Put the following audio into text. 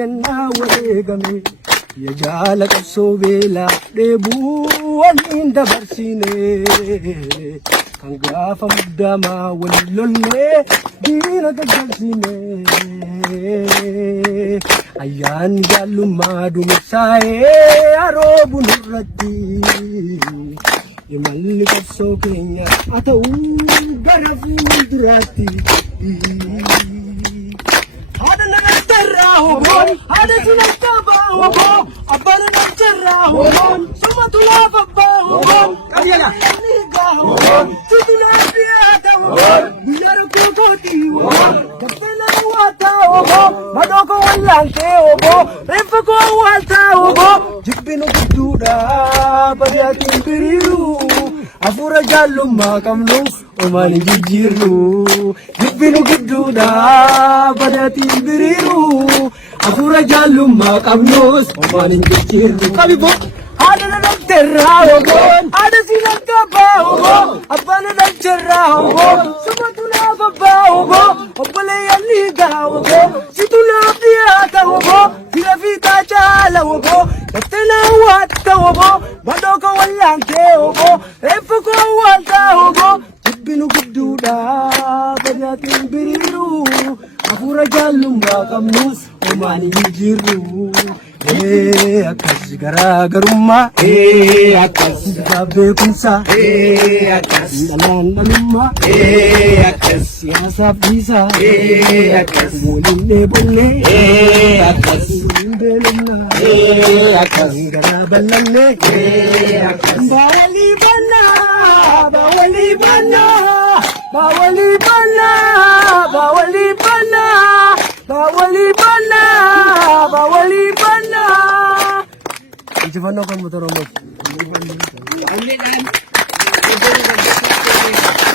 yennaa wareegame ya jaala qabsoo beelaa dheebuu waliin dabarsine kan gaafa muddamaa waliin lollee diina gaggalchine ayyaanni jaallummaa duumessaa'ee haroobu nurratti imalli qabsoo keenya haa ta'uu gara fuulduraatti. Hada nantarraa hoboon hada sinattabaa hoboon abbaan nantarraa hoboon sumatu laafa abbaa hoboon niigaa hoboon situnaa dhiyaata hoboon guyyaa rakkoo kootii hoboon gabbelaa waataa hoboon madooko wallaantee hoboon reeffa koo waaltaa hoboon jibbinu gidduudhaa badaatiin biriiruu hafuura jaallummaa qabnu omaan jijjiirru jibbinu gidduudhaa badaatiin biriiru hafuura jaallummaa qabnus omaan jijjiirru qabibo haadha nanterraa hoboon haadha sinattabaa hoboon abbaan nanterraa hoboon sumatu laafa abbaa hoboon obboleeyyan niigaa hoboon situ naaf dhiyaata hoboon fira fiixaa caala hoboon gatteenaa waatta hoboon badooka wallaantee hoboon reeffa koo waaltaa hoboon jibbinu gidduudhaa badaatiin biriiru hafuura jaallummaa qabnus omaan jijjiirru akkas garaagarummaa akkas beekumsa akkas dhalaan dhalummaa akkas siyaasaaf dhiisaa akkas waliin dheebonnee akkas beelumnaa akkas garaa bal'annee akkas baawalii bannaa baawalii bannaa baawalii bannaa baawalii bannaa baawalii bannaa baawalii bannaa. Ijifannoo kan motora